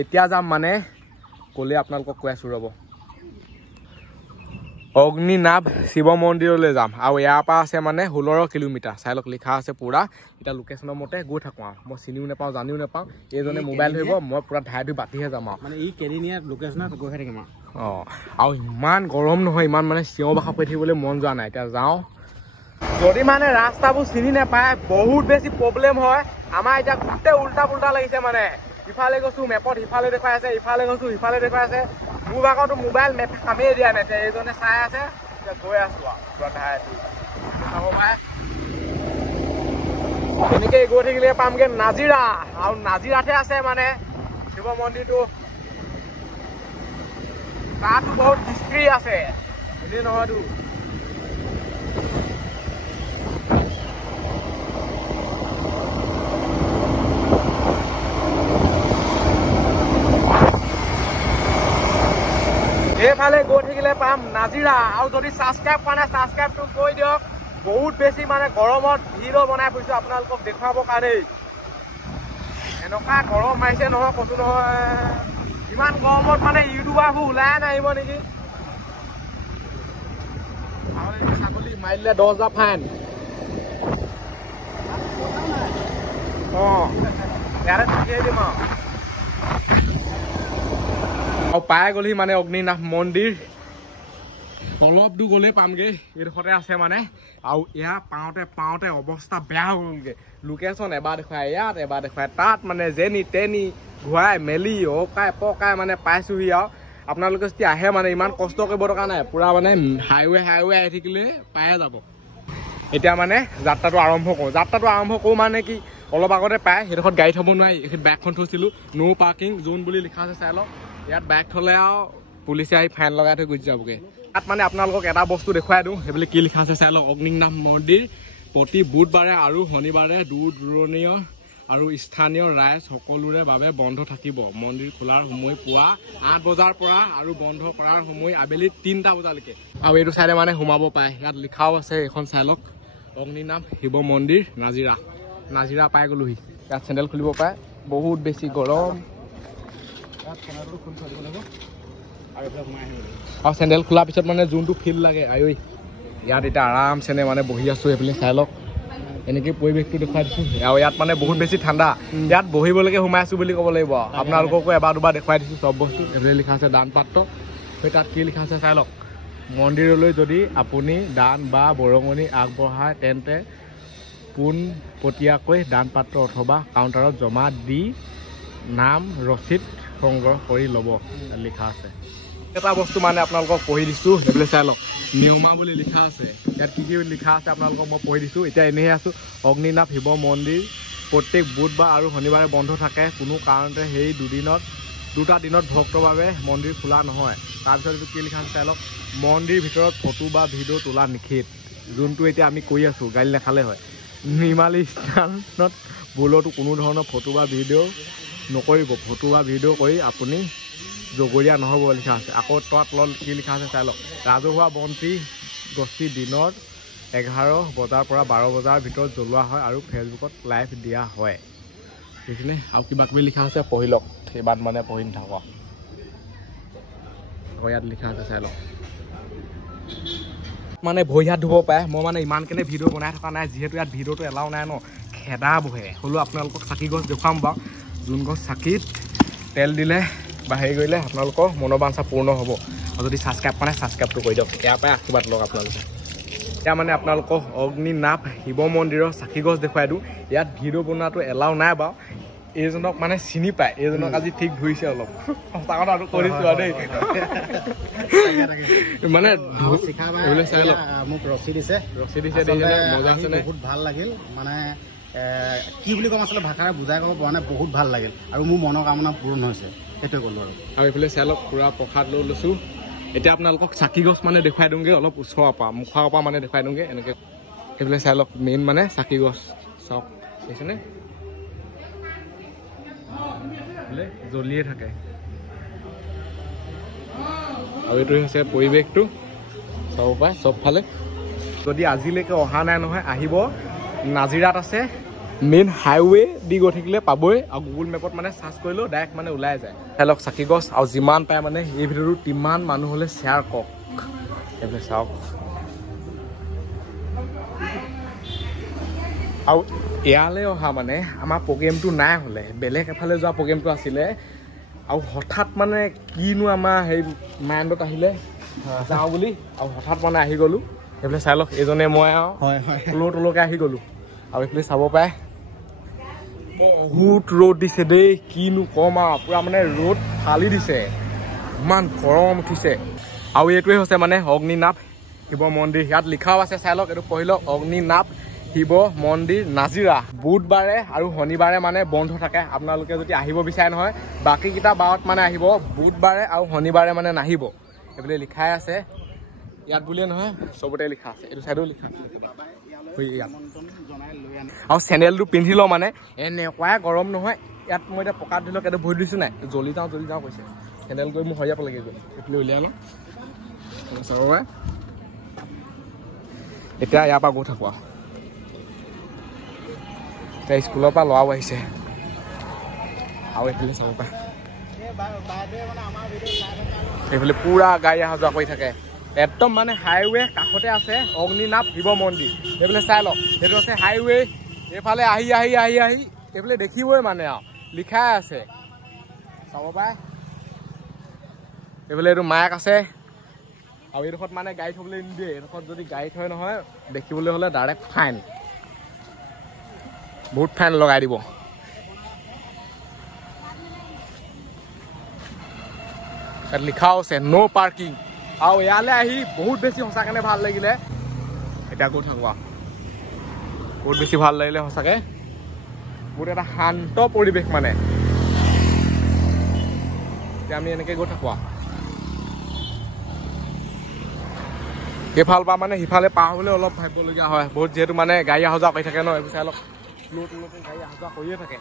এতিয়া যাম মানে কলে আপোনালোকক কৈ আছো ৰব অগ্নিনাভ শিৱ মন্দিৰলৈ যাম আৰু ইয়াৰ পৰা আছে মানে 16 কিলোমিটাৰ চাইলক লিখা আছে পুৰা এটা লোকেশনৰ মতে গৈ থাকো আৰু মই চিনিও নাপাওঁ জানিও নাপাওঁ এইজনে মোবাইল ধৰিব মই পুৰা ধাই ধুই বাতিহে যাম আৰু মানে এই কেদিনিয়া লোকেশনত গৈ থাকিম আৰু ইমান গৰম নহয় ইমান মানে চিঞৰ বাখৰ কৰি থাকিবলৈ মন যোৱা নাই এতিয়া যাওঁ যদি মানে ৰাস্তাবোৰ চিনি নাপায় বহুত বেছি প্ৰব্লেম হয় আমাৰ এতিয়া গোটেই উল্টা পুল্টা লাগিছে মানে ইফালে গৈছো মেপত ইফালে দেখুৱাই আছে ইফালে গৈছো ইফালে দেখুৱাই আছে মোৰ ভাগতো মোবাইল মেপ কামেই দিয়া নাই এইজনে চাই আছে এতিয়া গৈ আছো আৰু পুৰা ধাই চাব পাৰে এনেকে গৈ থাকিলে পামগে নাজিৰা আৰু নাজিৰাতহে আছে মানে শিৱ মন্দিৰটো তাতো বহুত হিষ্ট্ৰী আছে এনেই নহয়তো এইফালে গৈ থাকিলে পাম নাজিৰা আৰু যদি ছাবস্ক্ৰাইব কৰা নাই ছাবস্ক্ৰাইবটো কৰি দিয়ক বহুত বেছি মানে গৰমত ভিডিঅ' বনাই ফুৰিছো আপোনালোকক দেখুৱাবৰ কাৰণেই এনেকুৱা গৰম মাৰিছে নহয় কৈছো নহয় ইমান গৰমত মানে ইউটিউবাৰবোৰ ওলাই নাহিব নেকি ছাগলী মাৰিলে 10,000 ফাইন ইয়াতে থাকিয়ে দিম আৰু পাই গ'লি মানে অগ্নিনাভ মন্দিৰ অলপ দূৰ গ'লে পামগে এইডোখৰতে আছে মানে আৰু ইয়াত পাওঁতে অৱস্থা বেয়া হৈ গ'লগে লোকেশ্যন এবাৰ দেখুৱাই ইয়াত এবাৰ দেখুৱাই তাত মানে যেনি তেনি ঘূৰাই মেলি অকাই পকাই মানে পাইছোহি আৰু আপোনালোকে যদি আহে মানে ইমান কষ্ট কৰিব দৰকাৰ নাই পুৰা মানে হাইৱে আহি থাকিলে পায়ে যাব এতিয়া মানে যাত্ৰাটো আৰম্ভ কৰোঁ মানে কি অলপ আগতে পায় সেইডোখৰত গাড়ী থ'ব নোৱাৰি এইখিনি বাইকখন থৈছিলোঁ ন' পাৰ্কিং জোন বুলি লিখা আছে চাই লওক ইয়াত বাইক থ'লে আৰু পুলিচে আহি ফাইন লগাই থৈ গুচি যাবগৈ তাত মানে আপোনালোকক এটা বস্তু দেখুৱাই দিওঁ সেইবুলি কি লিখা আছে চাই লওক অগ্নিনাভ মন্দিৰ প্ৰতি বুধবাৰে আৰু শনিবাৰে দূৰ দূৰণীয় আৰু স্থানীয় ৰাইজ সকলোৰে বাবে বন্ধ থাকিব মন্দিৰ খোলাৰ সময় পুৱা 8 বজাৰ পৰা আৰু বন্ধ কৰাৰ সময় আবেলি 3টা বজালৈকে আৰু এইটো চাইডে মানে সোমাব পাৰে ইয়াত লিখাও আছে এইখন চাই লওক অগ্নিনাভ শিৱ মন্দিৰ নাজিৰা পাই গ'লোহি ইয়াত চেণ্ডেল খুলিব পাৰে বহুত বেছি গৰম আৰু চেণ্ডেল খোলাৰ পিছত মানে যোনটো ফিল লাগে আয়ৈ ইয়াত এতিয়া আৰামছেনে মানে বহি আছো এইফালে চাই লওক এনেকৈ পৰিৱেশটো দেখুৱাই দিছোঁ আৰু ইয়াত মানে বহুত বেছি ঠাণ্ডা ইয়াত বহিবলৈকে সোমাই আছো বুলি ক'ব লাগিব আপোনালোককো এবাৰ দুবাৰ দেখুৱাই দিছোঁ চব বস্তু এইফালে লিখা আছে দান পাত্ৰ সেই তাত কি লিখা আছে চাই লওক মন্দিৰলৈ যদি আপুনি দান বা বৰঙণি আগবঢ়ায় তেন্তে পোনপটীয়াকৈ দান পাত্ৰ অথবা কাউণ্টাৰত জমা দি নাম ৰচিদ সংগ্ৰহ কৰি ল'ব লিখা আছে এটা বস্তু মানে আপোনালোকক পঢ়ি দিছোঁ সেইবিলাক চাই লওক নিয়মা বুলি লিখা আছে ইয়াত কি লিখা আছে আপোনালোকক মই পঢ়ি দিছোঁ এতিয়া এনেহে আছোঁ অগ্নিনাভ শিৱ মন্দিৰ প্ৰত্যেক বুধবাৰ আৰু শনিবাৰে বন্ধ থাকে কোনো কাৰণতে সেই দুটা দিনত ভক্তৰ বাবে মন্দিৰ খোলা নহয় তাৰপিছত এইটো কি লিখা আছে চাই লওক মন্দিৰ ভিতৰত ফটো বা ভিডিঅ' তোলা নিষেধ যোনটো এতিয়া আমি কৰি আছোঁ গাড়ী নাখালে হয় নিৰ্মালী স্থানত বোলতো কোনো ধৰণৰ ফটো বা ভিডিঅ' নকৰিব ফটো বা ভিডিঅ' কৰি আপুনি জগৰীয়া নহ'ব লিখা আছে আকৌ তলত কি লিখা আছে চাই লওক ৰাজহুৱা বন্তি গছি দিনৰ 11 বজাৰ পৰা 12 বজাৰ ভিতৰত জ্বলোৱা হয় আৰু ফেচবুকত লাইভ দিয়া হয় সেইখিনি আৰু কিবা কিবি লিখা আছে পঢ়ি লওক সেইবাৰ মানে পঢ়ি নাথাকক আকৌ ইয়াত লিখা আছে চাই লওক মানে ভৰি হাত ধুব পাৰে মই মানে ইমানখিনি ভিডিঅ' বনাই থকা নাই যিহেতু ইয়াত ভিডিঅ'টো এলাও নাই ন খেদা বহে হ'লেও আপোনালোকক চাকি গছ দেখুৱাম বাৰু যোন গছ চাকিত তেল দিলে বা হেৰি কৰিলে আপোনালোকৰ মনোবাঞ্ছা পূৰ্ণ হ'ব আৰু যদি ছাবস্ক্ৰাইব কৰা নাই ছাবস্ক্ৰাইবটো কৰি দিয়ক ইয়াৰ পৰাই আশীৰ্বাদ লওক আপোনালোকে এতিয়া মানে আপোনালোকক অগ্নিনাভ শিৱ মন্দিৰৰ চাকি গছ দেখুৱাই দিওঁ ইয়াত ভিডিঅ' বনোৱাটো এলাও নাই বাৰু এইজনক মানে চিনি পায় এইজনক আজি ঠিক ধৰিছে অলপ সঁচা কথাটো কৰিছোঁ আৰু দেই মানে মোক ৰছী দিছে মজা আছে বহুত ভাল লাগিল মানে কি বুলি ক'ম আচলতে ভাষাৰে বুজাই ক'ব পৰা নাই বহুত ভাল লাগিল আৰু মোৰ মনৰ কামনা পূৰণ হৈছে সেইটোৱে ক'লোঁ আৰু এইফালে চাই লওক পূৰা প্ৰসাদ লৈ লৈছোঁ এতিয়া আপোনালোকক চাকি গছ মানে দেখুৱাই দিওঁগৈ অলপ ওচৰৰ পৰা মুখৰ পৰা মানে দেখুৱাই দিওঁগৈ এনেকৈ সেইফালে চাই লওক মেইন মানে চাকি গছ চাওক দেখিছেনে জ্বলিয়ে থাকে আৰু এইটো হৈছে পৰিৱেশটো চাব পাৰে চবফালে যদি আজিলৈকে অহা নাই নহয় আহিব নাজিৰাত আছে মেইন হাইৱে দি গৈ থাকিলে পাবই আৰু গুগল মেপত মানে চাৰ্চ কৰিলেও ডাইৰেক্ট মানে ওলাই যায় ধৰক চাকি গছ আৰু যিমান পায় মানে এই ভিডিঅ'টো তিমান মানুহ হ'লে শ্বেয়াৰ কৰক এইবিলাক চাওক আৰু ইয়ালৈ অহা মানে আমাৰ প্ৰগ্ৰেমটো নাই হ'লে বেলেগ এফালে যোৱা প্ৰগ্ৰেমটো আছিলে আৰু হঠাৎ মানে কিনো আমাৰ সেই মাইণ্ডত আহিলে যাওঁ বুলি আৰু হঠাৎ মানে আহি গ'লোঁ সেইফালে চাই লওক এইজনে মই আৰু তলকৈ আহি গ'লোঁ আৰু এইফালে চাব পাৰে বহুত ৰ'দ দিছে দেই কিনো কম আৰু পূৰা মানে ৰ'দ ফালি দিছে ইমান গৰম উঠিছে আৰু এইটোৱে হৈছে মানে অগ্নিনাভ শিৱ মন্দিৰ ইয়াত লিখাও আছে চাই লওক এইটো পঢ়ি লওক অগ্নিনাভ শিৱ মন্দিৰ নাজিৰা বুধবাৰে আৰু শনিবাৰে মানে বন্ধ থাকে আপোনালোকে যদি আহিব বিচাৰে নহয় বাকীকেইটা বাৰত মানে আহিব বুধবাৰে আৰু শনিবাৰে মানে নাহিব এইবুলি লিখাই আছে ইয়াত বুলিয়ে নহয় চবতে লিখা আছে এইটো চাইডেও লিখা আৰু চেণ্ডেলটো পিন্ধি লওঁ মানে এনেকুৱাই গৰম নহয় ইয়াত মই এতিয়া পকাত ধৰি লওক এইটো ভৰি দিছোঁ নাই জ্বলি যাওঁ কৈছে চেণ্ডেল কৰি মোক সৰিয়াব লাগে গৈ এইফালে উলিয়াই লওঁ চাব পাৰে এতিয়া ইয়াৰ পৰা গৈ থাকোঁ এতিয়া স্কুলৰ পৰা ল'ৰাও আহিছে আৰু এইফালে চাব পাৰে এইফালে পুৰা গাড়ী অহা যোৱা কৰি থাকে একদম মানে হাইৱে কাষতে আছে অগ্নিনাভ শিৱ মন্দিৰ এইফালে চাই লওক সেইটো আছে হাইৱে এইফালে আহি এইফালে দেখিবই মানে আৰু লিখাই আছে চাব পাৰে এইফালে এইটো মাইক আছে আৰু এইডোখৰত মানে গাড়ী থ'বলৈ নিদিয়ে এইডোখৰত যদি গাড়ী থয় নহয় দেখিবলৈ হ'লে ডাইৰেক্ট ফাইন বহুত ফাইন লগাই দিব তাত লিখাও আছে ন' পাৰ্কিং আৰু ইয়ালৈ আহি বহুত বেছি সঁচাকৈ ভাল লাগিলে এতিয়া গৈ থাকোঁ বহুত বেছি ভাল লাগিলে সঁচাকৈ বহুত এটা শান্ত পৰিৱেশ মানে এতিয়া আমি এনেকৈ গৈ থাকোঁ সেইফালৰ পৰা মানে সিফালে পাৰ হ'বলৈ অলপ ভাবিবলগীয়া হয় বহুত যিহেতু মানে গাড়ী অহা যোৱা কৰি থাকে ন এইবোৰ চাই অলপ স্ল' গাড়ী অহা যোৱা কৰিয়ে থাকে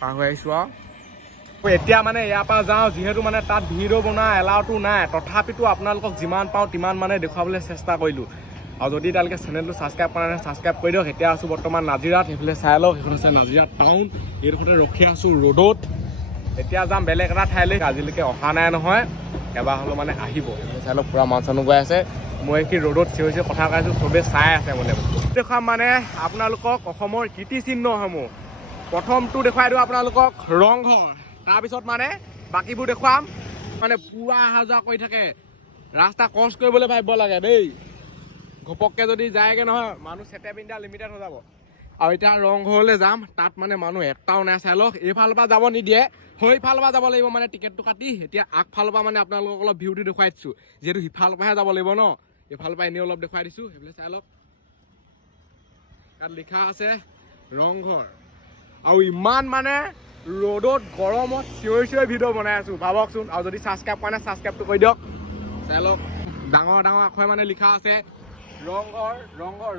পাৰ হৈ আহিছোঁ আৰু এতিয়া মানে ইয়াৰ পৰা যাওঁ যিহেতু মানে তাত ভিডিঅ' বনোৱা এলাউটো নাই তথাপিতো আপোনালোকক যিমান পাওঁ তিমান মানে দেখুৱাবলৈ চেষ্টা কৰিলোঁ আৰু যদি তেওঁলোকে চেনেলটো ছাবস্ক্ৰাইব কৰা নাই ছাবস্ক্ৰাইব কৰি দিয়ক এতিয়া আছোঁ বৰ্তমান নাজিৰাত সেইফালে চাই লওক সেইখন আছে নাজিৰা টাউন এইডোখৰতে ৰখি আছোঁ ৰ'দত এতিয়া যাম বেলেগ এটা ঠাইলৈ আজিলৈকে অহা নাই নহয় এবাৰ হ'লেও মানে আহিব চাই লওক পূৰা মানুহ চানুহ গৈ আছে মই কি ৰ'দত চিঞৰি কথা কৈছোঁ চবেই চাই আছে মানে দেখুৱাম মানে আপোনালোকক অসমৰ কীৰ্তিচিহ্নসমূহ প্ৰথমটো দেখুৱাই দিওঁ আপোনালোকক ৰংঘৰ তাৰপিছত মানে বাকীবোৰ দেখুৱাম মানে পুৰা অহা যোৱা কৰি থাকে ৰাস্তা ক্ৰছ কৰিবলৈ ভাবিব লাগে দেই ঘপককৈ যদি যায়গৈ নহয় মানুহ চেটে পিন্ধা লিমিটেড হৈ যাব আৰু এতিয়া ৰংঘৰলৈ যাম তাত মানে মানুহ এটাও নাই চাই লওক এইফালৰ পৰা যাব নিদিয়ে সেইফালৰ পৰা যাব লাগিব মানে টিকেটটো কাটি এতিয়া আগফালৰ পৰা মানে আপোনালোকক অলপ ভিউটো দেখুৱাই দিছোঁ যিহেতু সিফালৰ পৰাহে যাব লাগিব ন এইফালৰ পৰা এনেই অলপ দেখুৱাই দিছোঁ সেইফালে চাই লওক তাত লিখা আছে ৰংঘৰ আৰু ইমান মানে ৰ'দত গৰমত চিঞৰি ভিডিঅ' বনাই আছোঁ ভাবকচোন আৰু যদি ছাবস্ক্ৰাইব কৰা নাই ছাবস্ক্ৰাইবটো কৰি দিয়ক চাই লওক ডাঙৰ আখৰে মানে লিখা আছে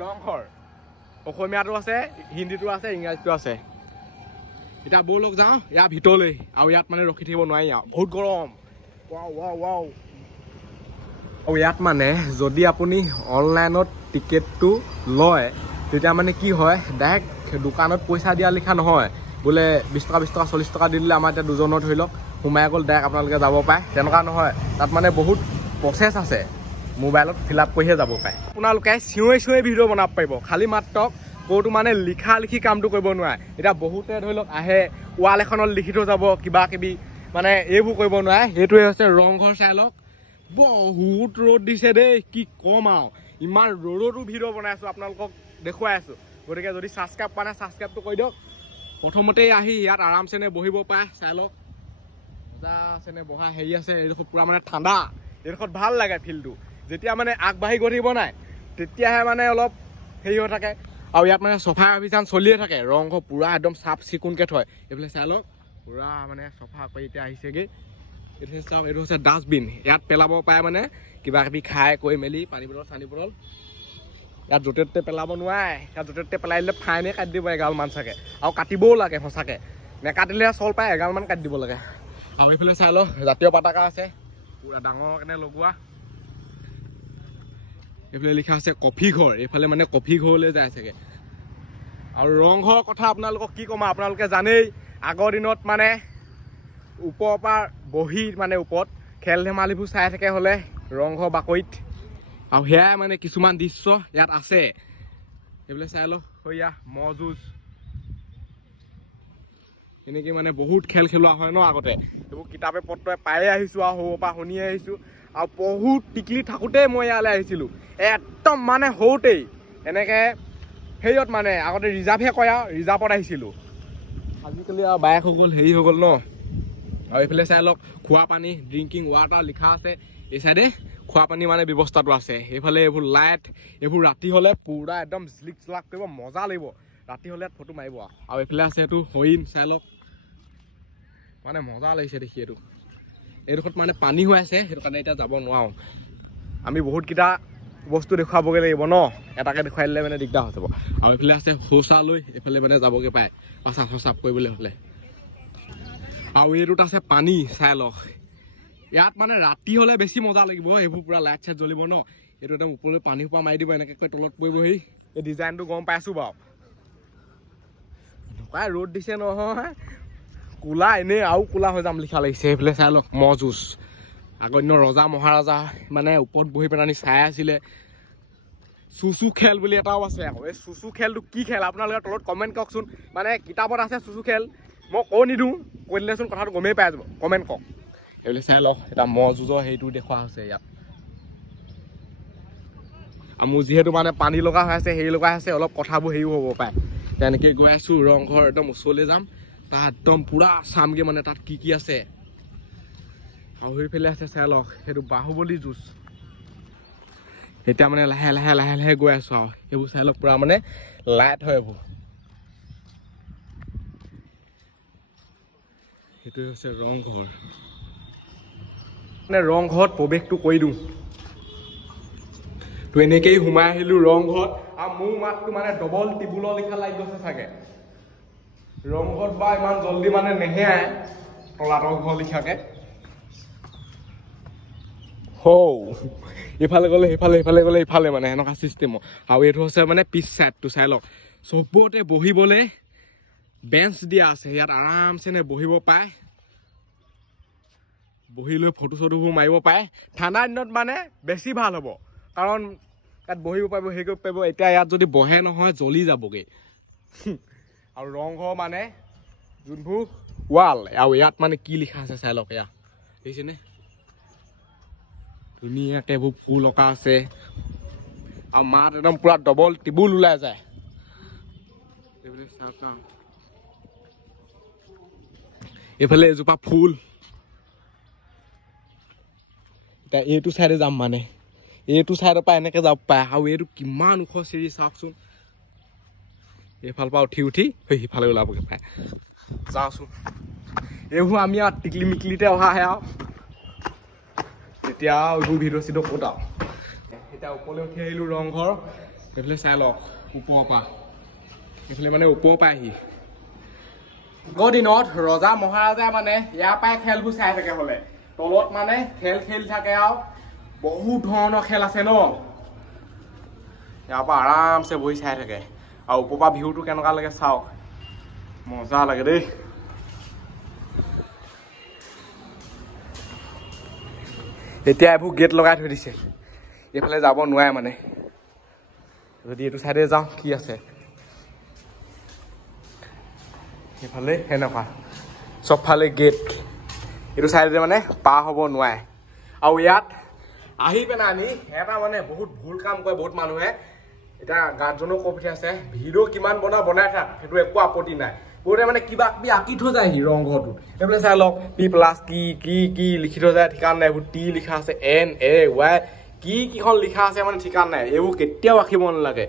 ৰংঘৰ অসমীয়াটো আছে হিন্দীটো আছে ইংৰাজীটো আছে এতিয়া ব'লক যাওঁ ইয়াৰ ভিতৰলৈ আৰু ইয়াত মানে ৰখি থাকিব নোৱাৰি আৰু বহুত গৰম ৱাও আৰু ইয়াত মানে যদি আপুনি অনলাইনত টিকেটটো লয় তেতিয়া মানে কি হয় ডাইৰেক্ট দোকানত পইচা দিয়া লিখা নহয় বোলে 20 টকা 40 টকা দি দিলে আমাৰ এতিয়া দুজনৰ ধৰি লওক সোমাই গ'ল ডাইৰেক্ট আপোনালোকে যাব পাৰে তেনেকুৱা নহয় তাত মানে বহুত প্ৰচেছ আছে মোবাইলত ফিল আপ কৰিহে যাব পাৰে আপোনালোকে চিঞৰি ভিডিঅ' বনাব পাৰিব খালি মাত্ৰ ক'তো মানে লিখি কামটো কৰিব নোৱাৰে এতিয়া বহুতে ধৰি লওক আহে ৱাল এখনত লিখি থৈ যাব কিবা কিবি মানে এইবোৰ কৰিব নোৱাৰে সেইটোৱে হৈছে ৰংঘৰ চাই লওক বহুত ৰ'দ দিছে দেই কি কম আৰু ইমান ৰ'দতো ভিডিঅ' বনাই আছোঁ আপোনালোকক দেখুৱাই আছোঁ গতিকে যদি ছাবস্ক্ৰাইব কৰা নাই ছাবস্ক্ৰাইবটো কৰি দিয়ক প্ৰথমতেই আহি ইয়াত আৰামছেনে বহিব পাৰে চাই লওক মজা আছেনে বহা হেৰি আছে এইডোখৰ পূৰা মানে ঠাণ্ডা এইডোখৰত ভাল লাগে ফিল্ডটো যেতিয়া মানে আগবাঢ়ি গৈ থাকিব নাই তেতিয়াহে মানে অলপ হেৰি হৈ থাকে আৰু ইয়াত মানে চফাই অভিযান চলিয়ে থাকে ৰংঘৰ পূৰা একদম চাফ চিকুণকৈ থয় এইফালে চাই লওক পূৰা মানে চফা কৰি এতিয়া আহিছেগৈ এইটো চাওক এইটো হৈছে ডাষ্টবিন ইয়াত পেলাব পাৰে মানে কিবা কিবি খাই কৰি মেলি পানী বটল চানী বটল ইয়াত য'তে ত'তে পেলাব নোৱাৰে ইয়াত য'তে ত'তে পেলাই দিলে ফাইনে কাটি দিব এগালমান চাগে আৰু কাটিবও লাগে সঁচাকৈ নেকাটিলেহে চল পায় এগালমান কাটি দিব লাগে আৰু এইফালে চাই লওক জাতীয় পতাকা আছে পূৰা ডাঙৰ কেনে লগোৱা এইফালে লিখা আছে কফি ঘৰ এইফালে মানে কফি ঘৰলৈ যায় চাগে আৰু ৰংঘৰৰ কথা আপোনালোকক কি ক'ম আপোনালোকে জানেই আগৰ দিনত মানে ওপৰৰ পৰা বহি মানে ওপৰত খেল ধেমালিবোৰ চাই থাকে হ'লে ৰংঘৰ বাকৰিত আৰু সেয়াই মানে কিছুমান দৃশ্য ইয়াত আছে এইবিলাক চাই লওক সৈয়া ম'হ যুঁজ এনেকৈ মানে বহুত খেল খেলোৱা হয় ন আগতে এইবোৰ কিতাপে পত্ৰই পায়ে আহিছোঁ আৰু সৰুৰ পৰা শুনি আহিছোঁ আৰু বহুত টিকলি থাকোঁতেই মই ইয়ালৈ আহিছিলোঁ একদম মানে সৰুতেই এনেকৈ হেৰিয়ত মানে আগতে ৰিজাৰ্ভহে কয় আৰু ৰিজাৰ্ভত আহিছিলোঁ আজিকালি আৰু বাইক হৈ গ'ল হেৰি হৈ গ'ল ন আৰু এইফালে চাই লওক খোৱা পানী ড্ৰিংকিং ৱাটাৰ লিখা আছে এই চাইডে খোৱা পানী মানে ব্যৱস্থাটো আছে এইফালে এইবোৰ লাইট এইবোৰ ৰাতি হ'লে পুৰা একদম জিলিক জালাক কৰিব মজা লাগিব ৰাতি হ'লে ইয়াত ফটো মাৰিব আৰু এইফালে আছে এইটো হৰিণ চাই লওক মানে মজা লাগিছে দেখি এইডোখৰত মানে পানী হৈ আছে সেইটো কাৰণে এতিয়া যাব নোৱাৰোঁ আমি বহুতকেইটা বস্তু দেখুৱাবগৈ লাগিব ন এটাকে দেখুৱাই দিলে মানে দিগদাৰ হৈ যাব আৰু এইফালে আছে শৌচালয় এইফালে মানে যাবগৈ পায় পেচাব চেচাব কৰিবলৈ হ'লে আৰু এইটোত আছে পানী চাই লওক ইয়াত মানে ৰাতি হ'লে বেছি মজা লাগিব এইবোৰ পুৰা লাইট চাইট জ্বলিব ন এইটো একদম ওপৰলৈ পানী সোপা মাৰি দিব এনেকৈ তলত পৰিবহি এই ডিজাইনটো গম পাইছোঁ বাৰু এনেকুৱাই ৰ'দ দিছে নহয় কোলা এনেই আৰু কোলা হৈ যাম লিখা লাগিছে এইফালে চাই লওক ম'হ যুঁজ আগৰ দিনৰ ৰজা মহাৰাজা মানে ওপৰত বহি পেলাই চাই আছিলে চুচু খেল বুলি এটাও আছে আকৌ এই চুচু খেলটো কি খেল আপোনালোকে তলত কমেণ্ট কওকচোন মানে কিতাপত আছে চুচু খেল মই কৈ নিদিওঁ কৈ দিলেচোন কথাটো গমেই পাই যাব কমেণ্ট কওক এইবিলাক চাই লওক এটা ম'হ যুঁজৰ হেৰিটো দেখুওৱা হৈছে ইয়াত আৰু মোৰ যিহেতু মানে পানী লগা হৈ আছে হেৰি লগা আছে অলপ কথাবোৰ হেৰিও হ'ব পাৰে তেনেকৈ গৈ আছোঁ ৰংঘৰ একদম ওচৰলৈ যাম তাত একদম পুৰা চামগৈ মানে তাত কি কি আছে আৰু সেইফালে আছে চাই লওক সেইটো বাহুবলী যুঁজ এতিয়া মানে লাহে লাহে লাহে লাহে গৈ আছোঁ আৰু সেইবোৰ চাই লওক পুৰা মানে লাইট হয় এইবোৰ সেইটোৱে হৈছে ৰংঘৰ মানে ৰংঘৰত প্ৰৱেশটো কৰি দিওঁ তো এনেকেই সোমাই আহিলোঁ ৰংঘৰত আৰু মোৰ মাতটো মানে ডবল টিবুলৰ লিখা লাগি গৈছে চাগে ৰংঘৰত বা ইমান জল্দি মানে নেহেয়াই তলাতল ঘৰ লিখাকে ইফালে গ'লে সিফালে সিফালে গ'লে ইফালে মানে এনেকুৱা চিষ্টেমৰ আৰু এইটো হৈছে মানে পিছ চাইডটো চাই লওক চবতে বহিবলৈ বেঞ্চ দিয়া আছে ইয়াত আৰামছে বহিব পায় বহি লৈ ফটো চটোবোৰ মাৰিব পাৰে ঠাণ্ডা দিনত মানে বেছি ভাল হ'ব কাৰণ ইয়াত বহিব পাৰিব হেৰি কৰিব পাৰিব এতিয়া ইয়াত যদি বহে নহয় জ্বলি যাবগৈ আৰু ৰংঘৰ মানে যোনবোৰ ৱাল আৰু ইয়াত মানে কি লিখা আছে চাই লওক এয়া দেখিছেনে ধুনীয়াকৈ এইবোৰ ফুল অঁকা আছে আৰু মাত একদম পুৰা ডবল টিবুল ওলাই যায় এইফালে এজোপা ফুল এতিয়া এইটো চাইডে যাম মানে এইটো চাইডৰ পৰা এনেকৈ যাব পাৰে আৰু এইটো কিমান ওখ চিৰি চাওকচোন এইফালৰ পৰা উঠি উঠি সিফালে ওলাবগৈ পায় যাওঁচোন এইবোৰ আমি আৰু টিকলি মিকলিতে অহাহে আৰু এতিয়া এইবোৰ ভিডিঅ' চিডিঅ' ক'ত আৰু এতিয়া ওপৰলৈ উঠি আহিলোঁ ৰংঘৰ এইফালে চাই লওক ওপৰৰ পৰা এইফালে মানে ওপৰৰ পৰা আহি আগৰ দিনত ৰজা মহাৰাজাই মানে ইয়াৰ পৰাই খেলবোৰ চাই থাকে হ'লে তলত মানে খেল খেলি থাকে আৰু বহুত ধৰণৰ খেল আছে ন ইয়াৰ পৰা আৰামছে বহি চাই থাকে আৰু ওপৰৰ পৰা ভিউটো কেনেকুৱা লাগে চাওক মজা লাগে দেই এতিয়া এইবোৰ গেট লগাই থৈ দিছে এইফালে যাব নোৱাৰে মানে যদি এইটো চাইডে যাওঁ কি আছে এইফালে সেনেকুৱা চবফালে গেট এইটো চাইডে মানে পাৰ হ'ব নোৱাৰে আৰু ইয়াত আহি পেলাই আমি এটা মানে বহুত ভুল কাম কৰে বহুত মানুহে এতিয়া গাৰ্জেনক কৈ পঠিয়াইছে ভিডিঅ' কিমান বনাই থাক সেইটো একো আপত্তি নাই বহুতে মানে কিবা কিবি আঁকি থৈ যায় ৰংঘৰটোত এইফালে চাই লওক পি প্লাছ কি কি কি লিখি থৈ যায় ঠিকান নাই এইবোৰ টি লিখা আছে NAY কি কিখন লিখা আছে মানে ঠিকান নাই এইবোৰ কেতিয়াও ৰাখিব নালাগে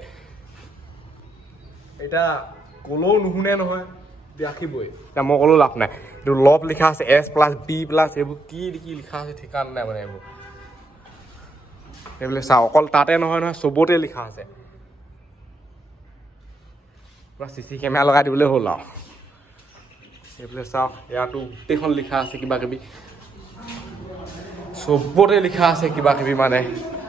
এতিয়া ক'লেও নুশুনে নহয় ৰাখিবই এতিয়া মই ক'লেও লাভ নাই এইটো লভ লিখা আছে S+B+ এইবোৰ কি লিখা আছে ঠিকান নাই মানে এইবিলাক চাওঁ অকল তাতে নহয় চবতে লিখা আছে পুৰা CC কেমেৰা লগাই দিবলৈ হ'ল আৰু এইফালে চাওক ইয়াতো গোটেইখন লিখা আছে কিবা কিবি চবতে লিখা আছে কিবা কিবি মানে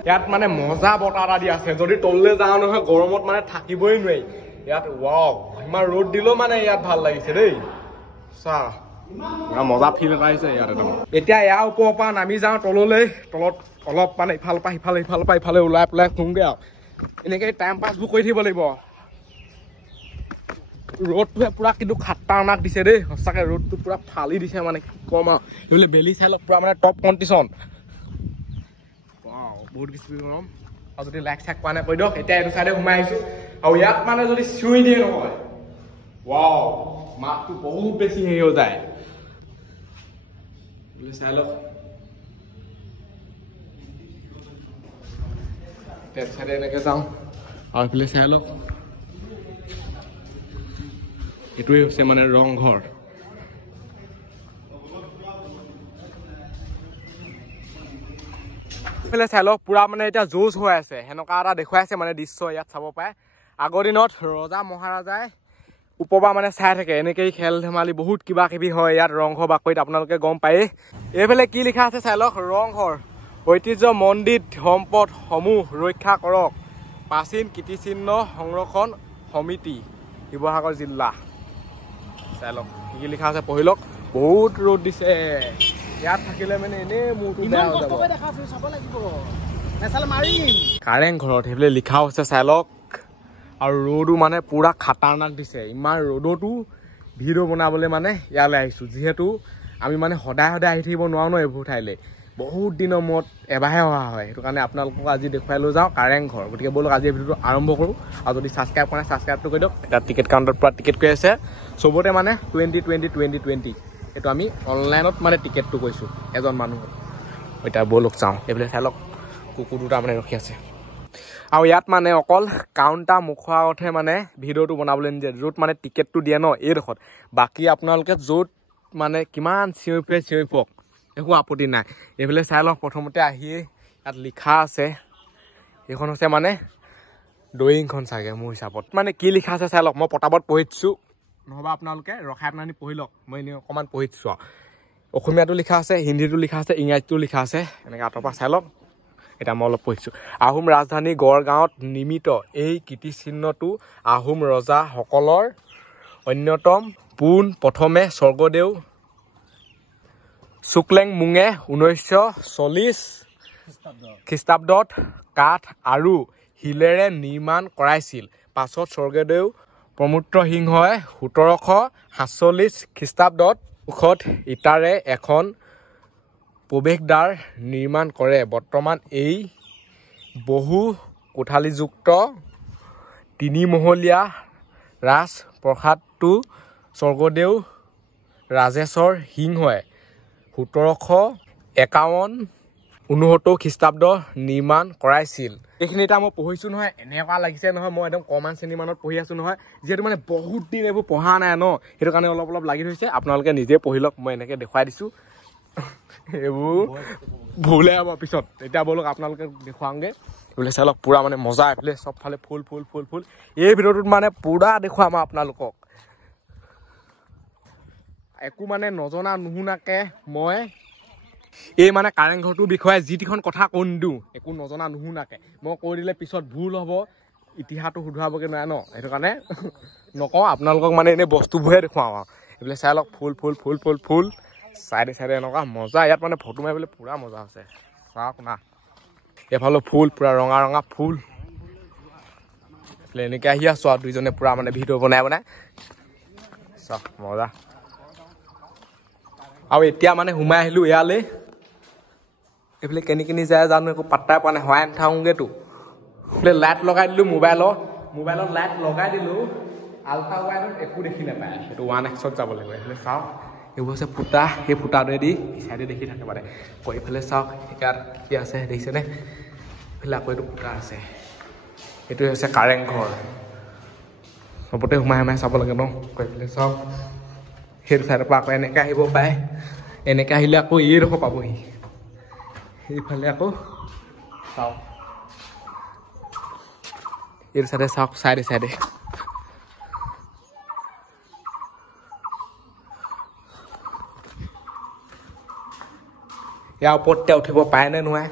ইয়াত মানে মজা বতাহ এটা দি আছে যদি তললৈ যাওঁ নহয় গৰমত মানে থাকিবই নোৱাৰি ইয়াত ৱাও ইমান ৰ'দ দিলেও মানে ইয়াত ভাল লাগিছে দেই চা মজা ফিল এটা আহিছে ইয়াত একদম এতিয়া ইয়াৰ ওপৰৰ পৰা নামি যাওঁ তললৈ তলত অলপ মানে ইফালৰ পৰা ইফালে ওলাই পেলাই শুওঁগৈ আৰু এনেকৈ টাইম পাছবোৰ কৰি থাকিব লাগিব ৰ'দটোৱে পুৰা কিন্তু খাটাৰনাক দিছে দেই সঁচাকৈ ৰ'দটো পুৰা ফালি দিছে মানে কম আৰু সেইবুলি বেলি চাই পুৰা মানে টপ কণ্ডিশ্যন বহুত বেছি গৰম আৰু যদি লাইক চাইক পোৱা নাই কৈ দিয়ক এতিয়া এইটো চাইডে সোমাই আহিছোঁ আৰু ইয়াত মানে যদি চিঞৰি দিয়ে নহয় ৱাও মাতটো বহুত বেছি হেৰি হৈ যায় চাই লওক চাইডে এনেকৈ যাওঁ আৰু এইফালে চাই লওক এইটোৱে হৈছে মানে ৰংঘৰ চাই লওক পুৰা মানে এতিয়া যুঁজ হৈ আছে সেনেকুৱা এটা দেখুৱাইছে মানে দৃশ্য ইয়াত চাব পাৰে আগৰ দিনত ৰজা মহাৰাজাই ওপৰপৰা মানে চাই থাকে এনেকেই খেল ধেমালি বহুত কিবা কিবি হয় ইয়াত ৰংঘৰ বাকৰিত আপোনালোকে গম পায়েই এইফালে কি লিখা আছে চাই লওক ৰংঘৰ ঐতিহ্য মন্দিৰ সম্পদসমূহ ৰক্ষা কৰক প্ৰাচীন কীৰ্তিচিহ্ন সংৰক্ষণ সমিতি শিৱসাগৰ জিলা চাই লওক কি লিখা আছে পঢ়ি লওক বহুত ৰ'দ দিছে ইয়াত থাকিলে মানে এনেই মোৰটো বেয়া হৈ যাব কাৰেং ঘৰত সেইফালে লিখা হৈছে চাই লওক আৰু ৰ'দো মানে পুৰা খাটাৰনাক দিছে ইমান ৰ'দতো ভিডিঅ' বনাবলৈ মানে ইয়ালৈ আহিছোঁ যিহেতু আমি মানে সদায় আহি থাকিব নোৱাৰোঁ ন এইবোৰ ঠাইলৈ বহুত দিনৰ মূৰত এবাৰহে অহা হয় সেইটো কাৰণে আপোনালোকক আজি দেখুৱাই লৈ যাওঁ কাৰেং ঘৰ গতিকে ব'লক আজি এই ভিডিঅ'টো আৰম্ভ কৰোঁ আৰু যদি ছাবস্ক্ৰাইব কৰা নাই ছাবস্ক্ৰাইবটো কৰি দিয়ক এতিয়া টিকেট কাউণ্টাৰৰ পৰা টিকেট কৰি আছে চবতে মানে 2020 এইটো আমি অনলাইনত মানে টিকেটটো কৈছোঁ এজন মানুহৰ এতিয়া ব'লক চাওঁ এইফালে চাই লওক কুকুৰ দুটা মানে ৰখি আছে আৰু ইয়াত মানে অকল কাউণ্টাৰ মুখৰ আগতহে মানে ভিডিঅ'টো বনাবলৈ নিদিয়ে য'ত মানে টিকেটটো দিয়ে ন এইডোখৰত বাকী আপোনালোকে য'ত মানে কিমান চিঞৰি ফুৰক একো আপত্তি নাই এইফালে চাই লওক প্ৰথমতে আহিয়ে ইয়াত লিখা আছে এইখন হৈছে মানে ড্ৰয়িংখন চাগে মোৰ হিচাপত মানে কি লিখা আছে চাই লওক মই পটাপট পঢ়ি দিছোঁ নহ'বা আপোনালোকে ৰখাই পেলাই পঢ়ি লওক মই এনেই অকণমান পঢ়ি দিছোঁ আৰু অসমীয়াটো লিখা আছে হিন্দীটো লিখা আছে ইংৰাজীটো লিখা আছে এনেকৈ আঁতৰ পৰা চাই লওক এতিয়া মই অলপ পঢ়িছোঁ আহোম ৰাজধানী গড়গাঁৱত নিৰ্মিত এই কীৰ্তিচিহ্নটো আহোম ৰজাসকলৰ অন্যতম পোন প্ৰথমে স্বৰ্গদেউ চুকলেংমুঙে 1940 খ্ৰীষ্টাব্দত কাঠ আৰু শিলেৰে নিৰ্মাণ কৰাইছিল পাছত স্বৰ্গদেউ প্ৰমোত্ৰ সিংহই 1747 খ্ৰীষ্টাব্দত মুখত ইটাৰে এখন প্ৰৱেশদ্বাৰ নিৰ্মাণ কৰে বৰ্তমান এই বহু কোঠালিযুক্ত তিনিমহলীয়া ৰাজপ্ৰসাদটো স্বৰ্গদেউ ৰাজেশ্বৰ সিংহই 1751-69 খ্ৰীষ্টাব্দ নিৰ্মাণ কৰাইছিল এইখিনি এটা মই পঢ়িছোঁ নহয় এনেকুৱা লাগিছে নহয় মই একদম কমান শ্ৰেণীমানত পঢ়ি আছোঁ নহয় যিহেতু মানে বহুত দিন এইবোৰ পঢ়া নাই ন সেইটো কাৰণে অলপ লাগি ধৰিছে আপোনালোকে নিজে পঢ়ি লওক মই এনেকৈ দেখুৱাই দিছোঁ এইবোৰ ভুলে হ'ব পিছত এতিয়া ব'লক আপোনালোকে দেখুৱাওঁগৈ এইফালে চাই লওক পুৰা মানে মজা এইফালে চবফালে ফুল এই ভিডিঅ'টোত মানে পুৰা দেখুৱাম আপোনালোকক একো মানে নজনা নুশুনাকৈ মই এই মানে কাৰেংঘৰটোৰ বিষয়ে যি টিখন কথা কৈ নিদিওঁ একো নজনা নুশুনাকৈ মই কৈ দিলে পিছত ভুল হ'ব ইতিহাসটো শুধৰাবগৈ নোৱাৰে ন সেইটো কাৰণে নকওঁ আপোনালোকক মানে এনেই বস্তুবোৰহে দেখুৱাওঁ আৰু এইফালে চাই লওক ফুল চাইডে এনেকুৱা মজা ইয়াত মানে ফটো মাৰিবলৈ পুৰা মজা আছে চাওক না এইফালে ফুল পুৰা ৰঙা ফুল এনেকৈ আহি আছোঁ আৰু দুইজনে পুৰা মানে ভিডিঅ' বনাই চাওক মজা আৰু এতিয়া মানে সোমাই আহিলোঁ ইয়ালৈ এইফালে কেনি যায় জানো একো পাত্তাই পোৱা নাই হোৱাই নাথাকোঁগৈতো এইফালে লাইট লগাই দিলোঁ মোবাইলত লাইট লগাই দিলোঁ আল্ট্ৰা ৱাইডত একো দেখি নাপায় সেইটো 1x যাব লাগিব এইফালে চাওক এইবোৰ হৈছে ফুটা সেই ফুটাটোৱেদি চাইডে দেখি থাকে মানে এইফালে চাওক ইয়াত কি আছে দেখিছেনে এইফালে আকৌ এইটো ফুটা আছে এইটোৱে হৈছে কাৰেংঘৰ চবতে সোমাই চাব লাগে ন এইফালে চাওক সেইটো চাইডৰ পৰা আকৌ এনেকৈ আহিব পাৰে এনেকৈ আহিলে আকৌ এইডোখৰ পাবহি সেইফালে আকৌ চাওক এইটো চাইডে চাওক চাইডে ইয়াৰ ওপৰতে উঠিব পাৰে নে নোৱাৰে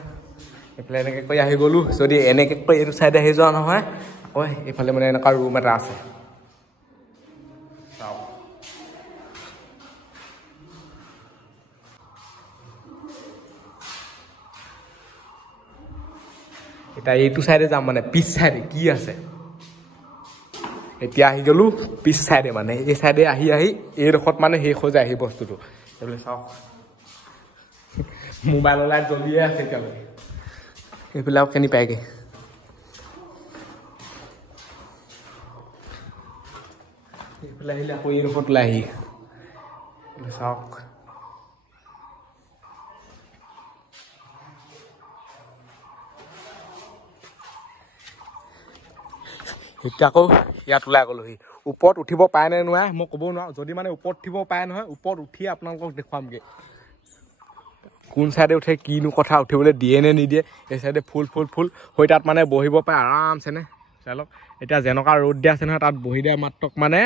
এইফালে এনেকৈ কৰি আহি গ'লোঁ যদি এনেকৈ কৰি এইটো চাইডে আহি যোৱা নহয় আকৌ এইফালে মানে এনেকুৱা ৰুম এটা আছে এতিয়া এইটো চাইডে যাম মানে পিছ চাইডে কি আছে এতিয়া আহি গ'লো পিছ চাইডে মানে এই চাইডে আহি এইডোখৰত মানে শেষ হৈ যায় সেই বস্তুটো এইবোলে চাওক মোবাইলৰ লাইট জ্বলিয়ে আছে এতিয়ালৈকে এইফালে আৰু কেনি পায়গে এইফালে আহিলে আকৌ এইডোখৰত ওলাই আহি চাওক এতিয়া আকৌ ইয়াত ওলাই গ'লোহি ওপৰত উঠিব পাৰে নে নোৱাৰে মই ক'ব নোৱাৰো যদি মানে ওপৰত উঠিব পাৰে নহয় ওপৰত উঠি আপোনালোকক দেখুৱামগৈ কোন চাইডে উঠে কিনো কথা উঠিবলৈ দিয়ে নে নিদিয়ে এই চাইডে ফুল হৈ তাত মানে বহিব পাৰে আৰামছে নে চাই লওক এতিয়া যেনেকুৱা ৰ'দ দিয়া আছে নহয় তাত বহি দিয়া মাত্ৰক মানে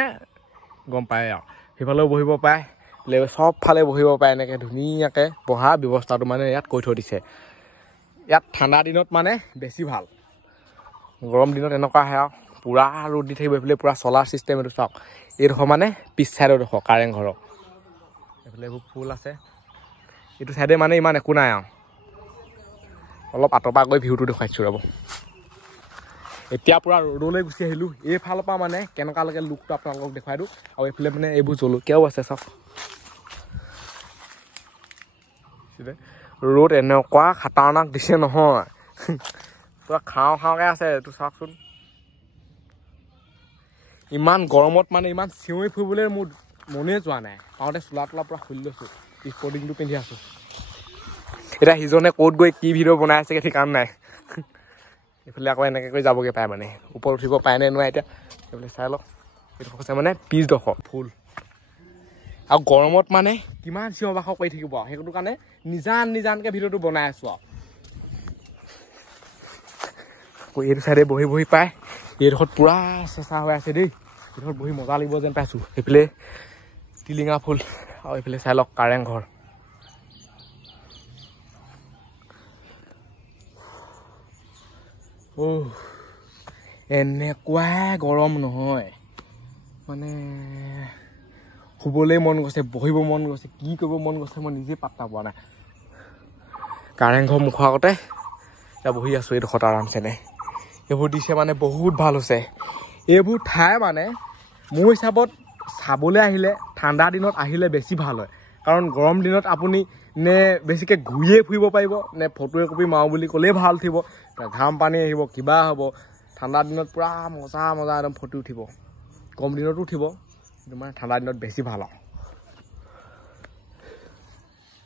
গম পায় আৰু সেইফালেও বহিব পাৰে চবফালে বহিব পাৰে এনেকৈ ধুনীয়াকৈ বহা ব্যৱস্থাটো মানে ইয়াত কৰি থৈ দিছে ইয়াত ঠাণ্ডা দিনত মানে বেছি ভাল গৰম দিনত এনেকুৱা আহে আৰু পুৰা ৰ'দ দি থাকিব এইফালে পুৰা চলাৰ চিষ্টেম এইটো চাওক এইডোখৰ মানে পিছ চাইডৰডোখৰ কাৰেংঘৰৰ এইফালে এইবোৰ ফুল আছে এইটো চাইডে মানে ইমান একো নাই আৰু অলপ আঁতৰ পৰা গৈ ভিউটো দেখুৱাইছোঁ ৰ'ব এতিয়া পুৰা ৰ'দলৈ গুচি আহিলোঁ এইফালৰ পৰা মানে কেনেকুৱা লাগে লুকটো আপোনালোকক দেখুৱাই দিওঁ আৰু এইফালে মানে এইবোৰ জলকীয়াও আছে চাওক ৰ'দ এনেকুৱা খাতাৰনাক দিছে নহয় পুৰা খাওঁকৈ আছে এইটো চাওকচোন ইমান গৰমত মানে ইমান চিঞৰি ফুৰিবলৈ মোৰ মনে যোৱা নাই পাওঁতে চোলা তোলা পুৰা খুলি লৈছোঁ স্পৰ্টিংটো পিন্ধি আছোঁ এতিয়া সিজনে ক'ত গৈ কি ভিডিঅ' বনাই আছেগৈ ঠিকান নাই এইফালে আকৌ এনেকৈ কৰি যাবগৈ পায় মানে ওপৰত উঠিব পাৰে নে নোৱাৰে এতিয়া এইফালে চাই লওক এইটো হৈছে মানে পিছডোখৰ ফুল আৰু গৰমত মানে কিমান চিঞৰ বাখৰ কৰি থাকিব আৰু সেইটো কাৰণে নিজানকৈ ভিডিঅ'টো বনাই আছোঁ আৰু এইটো চাইডে বহি পায় এইডোখৰত পুৰা চেঁচা হৈ আছে দেই এইডোখৰত বহি মজা লাগিব যেন পাইছোঁ সেইফালে টিলিঙা ফুল আৰু এইফালে চাই লওক কাৰেংঘৰ এনেকুৱা গৰম নহয় মানে শুবলৈ মন গৈছে বহিব মন গৈছে কি কৰিব মন গৈছে মই নিজে পাত্তা পোৱা নাই কাৰেংঘৰ মুখৰ আগতে এতিয়া বহি আছোঁ এইডোখৰত আৰামছে নে এইবোৰ দিছে মানে বহুত ভাল হৈছে এইবোৰ ঠাই মানে মোৰ হিচাপত চাবলৈ আহিলে ঠাণ্ডা দিনত আহিলে বেছি ভাল হয় কাৰণ গৰম দিনত আপুনি নে বেছিকৈ ঘূৰিয়ে ফুৰিব পাৰিব নে ফটো একপি মাৰোঁ বুলি ক'লেই ভাল উঠিব ঘাম পানী আহিব কিবা হ'ব ঠাণ্ডা দিনত পুৰা মজা একদম ফটো উঠিব গৰম দিনতো উঠিব কিন্তু মানে ঠাণ্ডা দিনত বেছি ভাল আৰু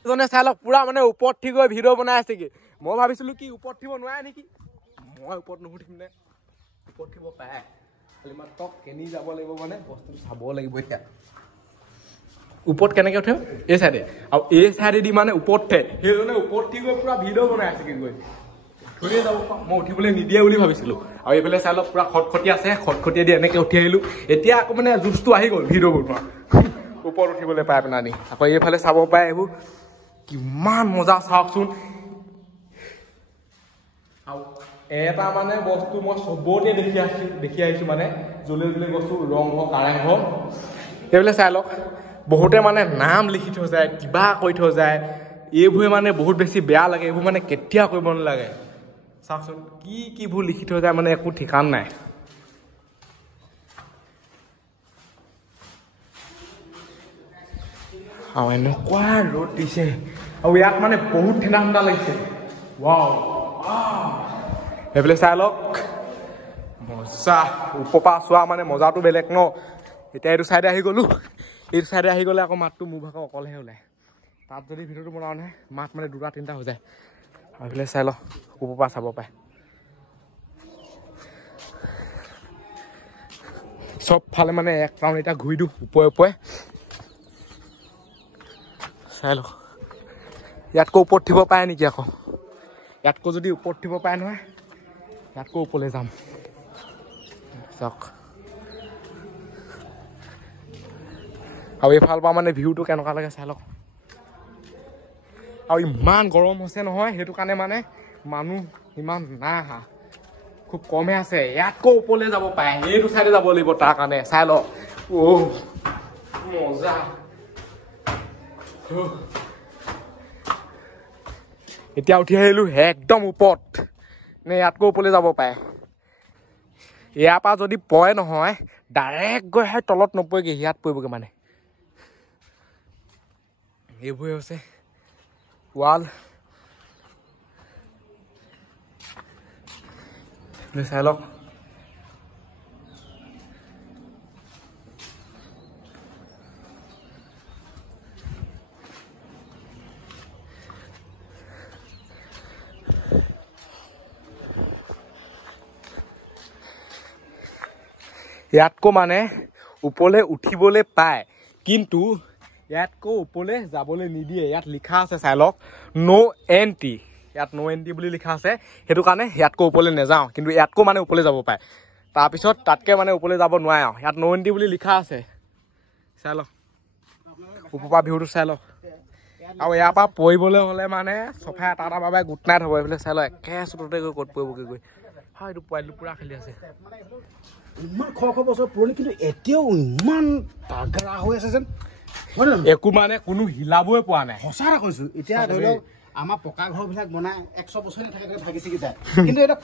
এজনে চাই লওক পুৰা মানে ওপৰত উঠি গৈ ভিডিঅ' বনাই আছেগৈ মই ভাবিছিলোঁ কি ওপৰত উঠিব নোৱাৰে নেকি মই ওপৰত নুঠিম নে ওপৰত উঠিব পাৰে খালি মাত্ৰ কেনি যাব লাগিব মানে বস্তুটো চাব লাগিব এতিয়া ওপৰত কেনেকৈ উঠে এই চাইডে আৰু এই চাইডেদি মানে ওপৰত উঠে সেইজনে ওপৰত উঠি গৈ পুৰা ভিডিঅ' বনাই আছেগৈ গৈ উঠিয়ে যাব মই উঠিবলৈ নিদিয়ে বুলি ভাবিছিলোঁ আৰু এইফালে চাই লওক পুৰা খটখটি আছে খটখটিয়ে দি এনেকৈ উঠি আহিলোঁ এতিয়া আকৌ মানে জুচটো আহি গ'ল ভিডিঅ' বনোৱা ওপৰত উঠিবলৈ পাই পেলাই নি আকৌ এইফালে চাব পাৰে এইবোৰ কিমান মজা চাওকচোন আৰু এটা মানে বস্তু মই চবতে দেখি আহিছোঁ মানে জ্বলি বস্তু ৰংঘৰ কাৰেংঘৰ এইফালে চাই লওক বহুতে মানে নাম লিখি থৈ যায় কিবা কৰি থৈ যায় এইবোৰে মানে বহুত বেছি বেয়া লাগে এইবোৰ মানে কেতিয়া কৰিব নালাগে চাওকচোন কিবোৰ লিখি থৈ যায় মানে একো ঠিকান নাই আৰু এনেকুৱা ৰ'দ দিছে আৰু ইয়াত মানে বহুত ঠাণ্ডা লাগিছে ৱাও সেইফালে চাই লওক মজা ওপৰৰ পৰা চোৱা মানে মজাটো বেলেগ ন এতিয়া এইটো চাইডে আহি গ'লোঁ এইটো চাইডে আহি গ'লে আকৌ মাতটো মোৰ ভাগৰ অকলেহে ওলায় তাত যদি ভিডিঅ'টো বনাওঁ নহয় মাত মানে 2-3টা হৈ যায় আৰু এইফালে চাই লওক ওপৰৰ পৰা চাব পাৰে চবফালে মানে এক ৰাউণ্ড এতিয়া ঘূৰি দিওঁ ওপৰে চাই লওক ইয়াতকৈ ওপৰত উঠিব পাৰে নেকি আকৌ ইয়াতকৈ যদি ওপৰত উঠিব পাৰে নহয় ইয়াতকৈ ওপৰলৈ যাম চাওক আৰু এইফালৰ পৰা মানে ভিউটো কেনেকুৱা লাগে চাই লওক আৰু ইমান গৰম হৈছে নহয় সেইটো কাৰণে মানে মানুহ ইমান নাই অহা খুব কমে আছে ইয়াতকৈ ওপৰলৈ যাব পাৰে এইটো চাইডে যাব লাগিব তাৰ কাৰণে চাই লওক মজা এতিয়া উঠি আহিলোঁ একদম ওপৰত নে ইয়াতকৈ ওপৰলৈ যাব পাৰে ইয়াৰ পৰা যদি পৰে নহয় ডাইৰেক্ট গৈ সেই তলত নপৰেগৈ ইয়াত পৰিবগৈ মানে এইবোৰে হৈছে ৱাল চাই লওক ইয়াতকৈ মানে ওপৰলৈ উঠিবলৈ পায় কিন্তু ইয়াতকৈ ওপৰলৈ যাবলৈ নিদিয়ে ইয়াত লিখা আছে চাই লওক ন' এণ্ট্ৰি ইয়াত ন' এণ্ট্ৰি বুলি লিখা আছে সেইটো কাৰণে ইয়াতকৈ ওপৰলৈ নাযাওঁ কিন্তু ইয়াতকৈ মানে ওপৰলৈ যাব পাৰে তাৰপিছত তাতকৈ মানে ওপৰলৈ যাব নোৱাৰে আৰু ইয়াত ন' এণ্ট্ৰি বুলি লিখা আছে চাই লওক ওপৰৰ পৰা ভিউটো চাই লওক আৰু ইয়াৰ পৰা পৰিবলৈ হ'লে মানে চফা এটা বাবে গোট নাই থ'ব এইফালে চাই লওক একে চুটতে গৈ ক'ত পৰিবগৈ গৈ হয় এইটো পোৱালিটো পূৰা খেলি আছে ইমান শ বছৰ পুৰণি কিন্তু এতিয়াও ইমান তাগৰা হৈ আছে যেন একো মানে কোনো হিলাবই পোৱা নাই সঁচা কথা কৈছো এতিয়া ধৰি লওক আমাৰ পকা ঘৰবিলাক বনাই 100 বছৰ নাথাকে ভাগি ছিগি যায় কিন্তু এটা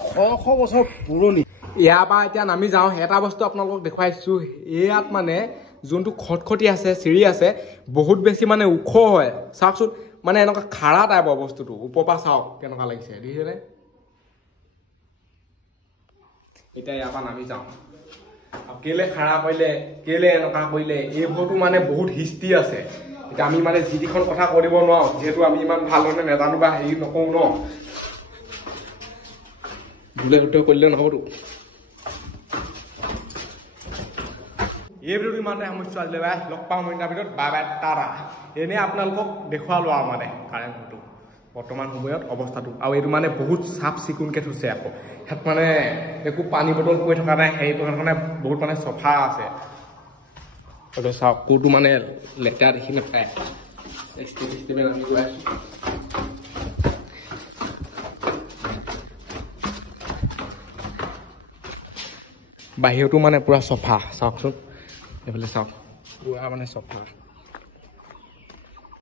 শ বছৰ পুৰণি ইয়াৰ পৰা এতিয়া নামি যাওঁ এটা বস্তু আপোনালোকক দেখুৱাইছো ইয়াত মানে যোনটো খটখটি আছে চিৰি আছে বহুত বেছি মানে ওখ হয় চাওকচোন মানে এনেকুৱা খাৰা টাইপৰ বস্তুটো ওপৰৰ পৰা চাওক কেনেকুৱা লাগিছে দেখিছেনে এতিয়া ইয়াৰ পৰা নামি যাওঁ কেলে খাৰা কৰিলে কেলে এনেকুৱা কৰিলে এইবোৰতো মানে বহুত হিষ্ট্ৰী আছে এতিয়া আমি মানে যিখন কথা কৰিব নোৱাৰো যিহেতু আমি ইমান ভাল ধৰণে নাজানো বা হেৰি নকৰো ন ভুলে শুদ্ধ কৰিলে নহবতো এই ভিডিঅ'টো ইমানতে সমস্যা আছিলে বাই লগ পাম মই তাৰ ভিতৰত বাই বাই টাটা এনেই আপোনালোকক দেখুৱালো আৰু মানে কাৰেণ্টটো বৰ্তমান সময়ত অৱস্থাটো আৰু এইটো মানে বহুত চাফ চিকুণকৈ থৈছে আকৌ ইয়াত মানে একো পানী বটল পৰি থকা নাই সেইটো কাৰণে বহুত মানে চফা আছে চাওক কোৰটো মানে লেতেৰা দেখি নাপায় ষ্টেপে আমি গৈ আছো বাহিৰতো মানে পুৰা চফা চাওকচোন এইফালে চাওক পুৰা মানে চফা